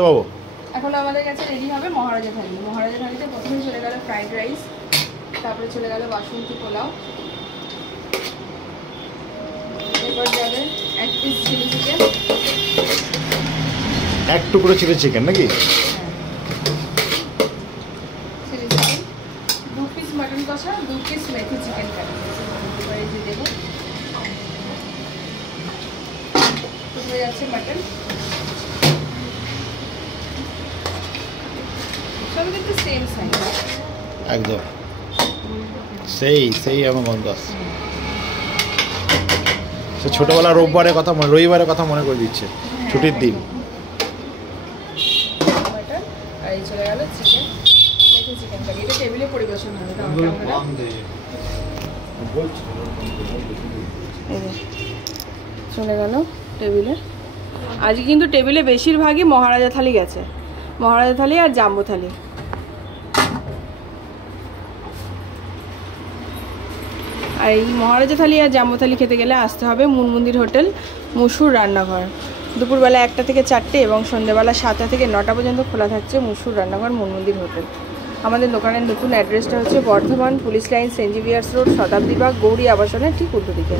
দেখতে পাবো? এখন আমাদের কাছে রেডি হবে মহারাজা থালি। মহারাজা থালিতে প্রথমে চলে গেল ফ্রাইড রাইস, তারপরে চলে গেল বাসন্তী পোলাও, এরপর যাবে এক পিস চিলি চিকেন, এক টুকরো চিলি চিকেন নাকি? চিলি চিকেন, 2 পিস মাটন কষা, 2 পিস মেথি চিকেন কারি। এবারে যে দেবো প্রথমে যাচ্ছে মাটন, সব কিন্তু সেম সাইজ, একদম সেই সেই আমার গন্ধ আসছে। সে ছোটবেলা রবিবারের কথা মনে করে দিচ্ছে, ছুটির দিন। মাটন আর এই চলে গেল চিকেন, মেথি চিকেন কারি। এটা টেবিলে পরিবেশন হবে। চলে গেল টেবিলে। আজকে কিন্তু টেবিলে বেশিরভাগই মহারাজা থালি গেছে, মহারাজা থালি আর জাম্বো থালি। আর এই মহারাজা থালি আর জাম্বো থালি খেতে গেলে আসতে হবে মুনমুন্দির হোটেল, মুসুর রান্নাঘর। দুপুরবেলা 1টা থেকে 4টে এবং সন্ধ্যেবেলা 7টা থেকে 9টা পর্যন্ত খোলা থাকছে মুসুর রান্নাঘর মুনমুন্দির হোটেল। আমাদের দোকানের নতুন অ্যাড্রেসটা হচ্ছে Bardhaman police line, Saint Xavier's road, Shatabdi Bag, Gouri আবাসনের ঠিক উল্টো দিকে।